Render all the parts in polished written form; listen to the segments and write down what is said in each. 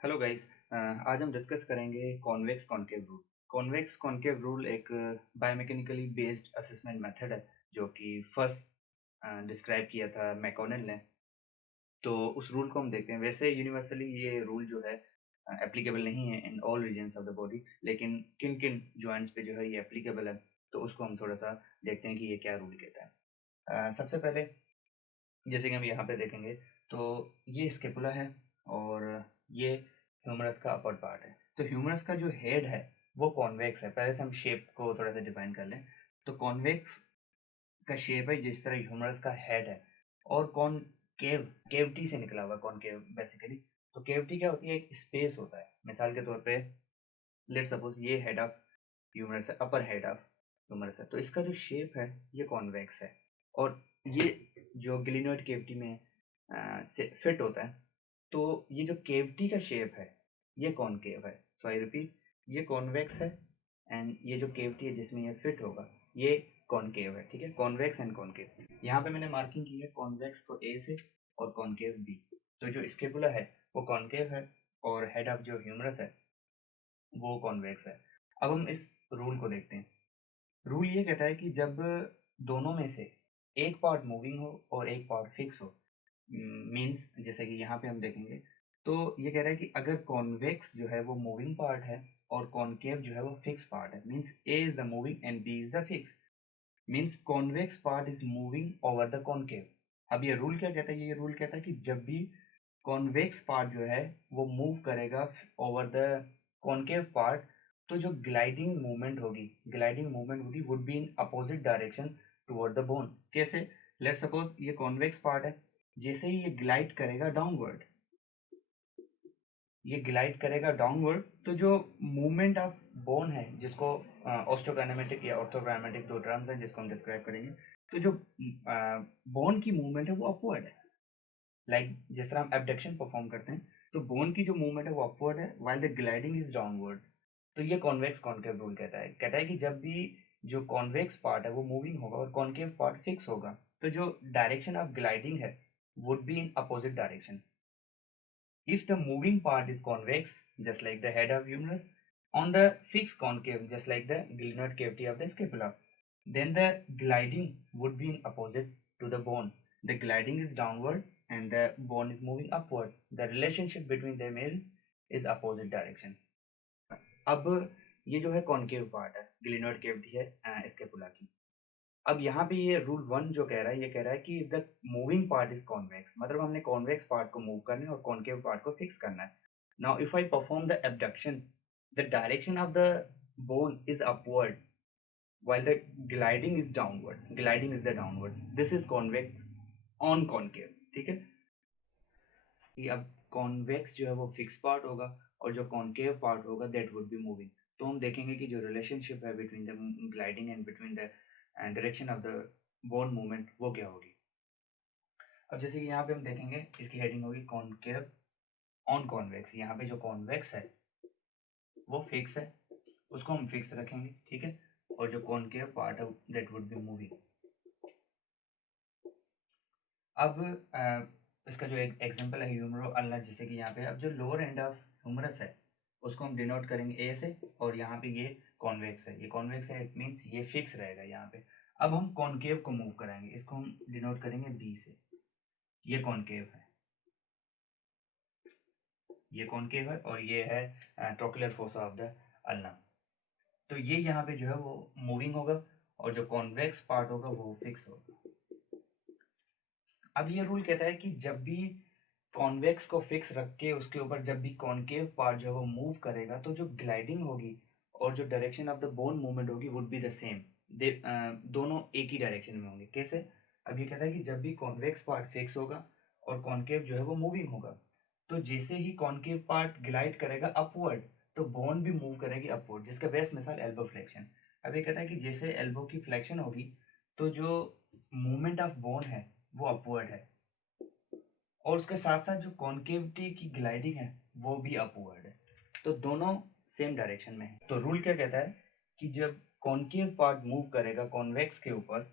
Hello guys. आज हम discuss करेंगे convex concave rule. Convex concave rule एक बायोमैकेनिकली बेस्ड असेसमेंट मेथड है जो कि फर्स्ट डिस्क्राइब किया था मैकॉनेल ने। तो उस रूल को हम देखते हैं। वैसे यूनिवर्सली ये रूल जो है एप्लीकेबल नहीं है in all regions of the body, लेकिन किन किन जॉइंट्स पे जो है ये एप्लीकेबल है। तो उसको हम थोड़ा सा देखते हैं कि ये क्या रूल कहता है। सबसे पहले जैसे कि हम यहाँ पे देखेंगे तो ये स्केपुला है और ये ह्यूमरस का अपर पार्ट है। तो ह्यूमरस का जो हेड है वो कॉन्वेक्स है। पहले से हम शेप को थोड़ा सा डिफाइन कर लें। तो कॉन्वेक्स का शेप है जिस तरह ह्यूमरस का हेड है, और केवटी से निकला हुआ कॉनकेव बेसिकली। तो केवटी क्या होती है? एक स्पेस होता है। मिसाल के तौर पे लेट सपोज ये हेड ऑफ ह्यूमरस है, अपर हेड ऑफ ह्यूमरस है, तो इसका जो शेप है ये कॉन्वेक्स है। और ये जो ग्लिनोइड केविटी में से फिट होता है, तो ये जो केविटी का शेप है ये कॉनकेव है। सो आई रिपीट, ये कॉन्वेक्स है एंड ये जो केविटी है जिसमें ये फिट होगा ये कॉनकेव है। ठीक है, कॉन्वेक्स एंड कॉनकेव। यहाँ पे मैंने मार्किंग की है कॉन्वेक्स को ए से और कॉनकेव बी। तो जो स्केपुला है वो कॉनकेव है और हेड ऑफ जो ह्यूमरस है वो कॉन्वेक्स है। अब हम इस रूल को देखते हैं। रूल ये कहता है कि जब दोनों में से एक पार्ट मूविंग हो और एक पार्ट फिक्स हो, मीन्स जैसे कि यहाँ पे हम देखेंगे तो ये कह रहा है कि अगर कॉन्वेक्स जो है वो मूविंग पार्ट है और कॉनकेव जो है वो फिक्स पार्ट है, means A is the moving end B is the fix, means convex part is moving over the concave. अब ये रूल क्या कहता है? ये रूल कहता है कि जब भी कॉन्वेक्स पार्ट जो है वो मूव करेगा ओवर द कॉनकेव पार्ट, तो जो ग्लाइडिंग मूवमेंट होगी would be in opposite direction toward the bone. कैसे? लेट्स सपोज ये कॉन्वेक्स पार्ट है, जैसे ही ये ग्लाइड करेगा डाउनवर्ड, तो जो मूवमेंट ऑफ बोन है, जिसको ऑस्टोकाइनेमेटिक या ऑर्थोकाइनेमेटिक दो टर्म्स हैं जिसको हम डिस्क्राइब करेंगे, तो जो बोन की मूवमेंट है वो अपवर्ड है। जिस तरह हम एबडक्शन परफॉर्म करते हैं, तो बोन की जो मूवमेंट है वो अपवर्ड है while the gliding is downward. तो ये कॉन्वेक्स कॉनकेव रूल कहता है कि जब भी जो कॉन्वेक्स पार्ट है वो मूविंग होगा और कॉनकेव पार्ट फिक्स होगा, तो जो डायरेक्शन ऑफ ग्लाइडिंग है would be in opposite direction. If the moving part is convex, just like the head of humerus, on the fixed concave, just like the glenoid cavity of the scapula, then the gliding would be in opposite to the bone. The gliding is downward and the bone is moving upward. The relationship between them is opposite direction. अब ये जो है concave part है, glenoid cavity है scapula की। अब यहाँ पे ये रूल वन जो कह रहा है, ये कह रहा है कि the moving part is convex, मतलब हमने कॉन्वेक्स पार्ट को मूव करना है और कॉनकेव पार्ट को फिक्स करना है। Now if I perform the abduction, the direction of the bone is upward while the gliding is the downward. This is convex on concave. ठीक है, कि अब कॉन्वेक्स जो है वो फिक्स पार्ट होगा और जो कॉनकेव पार्ट होगा दैट वुड बी मूविंग। तो हम देखेंगे कि जो रिलेशनशिप है between the gliding and between the direction of the bone movement वो क्या होगी। अब जैसे कि यहाँ पे हम देखेंगे इसकी हेडिंग होगी कॉनकेव ऑन कॉन्वेक्स। यहाँ पे जो कॉन्वेक्स है वो फिक्स है, उसको हम फिक्स रखेंगे। ठीक है, और जो कॉनकेव पार्ट है दैट वुड बी मूविंग। अब इसका जो एक एग्जांपल है ह्यूमरो अल्ना, जैसे कि यहाँ पे अब जो लोअर एंड ऑफ ह्यूमरस है उसको हम डिनोट करेंगे ए से, और यहाँ पे ये कॉन्वेक्स है, ये कॉन्वेक्स है, इट मीन्स ये फिक्स रहेगा यहाँ पे। अब हम कॉनकेव को मूव कराएंगे, इसको हम डिनोट करेंगे बी से। ये कॉनकेव है, ये कॉनकेव है और ये है ट्रोकुलर फोसा ऑफ द अल्ना। तो ये यहाँ पे जो है वो मूविंग होगा और जो कॉन्वेक्स पार्ट होगा वो फिक्स होगा। अब ये रूल कहता है कि जब भी कॉन्वेक्स को फिक्स रख के उसके ऊपर जब भी कॉनकेव पार्ट जो है वो मूव करेगा, तो जो ग्लाइडिंग होगी और जो direction of the bone movement होगी वुड बी द सेम। दोनों एक ही डायरेक्शन में होंगे। कैसे? अब ये कहता है कि जब भी कॉन्वेक्स पार्ट फिक्स होगा और कॉनकेव जो है वो मूविंग होगा, तो जैसे ही कॉनकेव पार्ट ग्लाइड करेगा अपवर्ड, तो बोन भी मूव करेगी अपवर्ड, जिसका बेस्ट मिसाल एल्बो फ्लेक्शन। अब ये कहता है कि जैसे एल्बो की फ्लेक्शन होगी तो जो मूवमेंट ऑफ बोन है वो अपवर्ड है, और उसके साथ साथ जो कॉन्केविटी की ग्लाइडिंग है वो भी अपवर्ड है। तो दोनों सेम डायरेक्शन में है। तो रूल क्या कहता है कि जब कॉन्केव पार्ट मूव करेगा कॉन्वेक्स के ऊपर,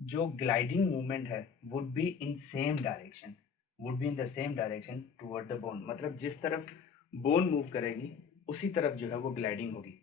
जो ग्लाइडिंग मूवमेंट है would be in same direction, would be in the same direction toward the bone, मतलब जिस तरफ बोन मूव करेगी उसी तरफ जो है वो ग्लाइडिंग होगी।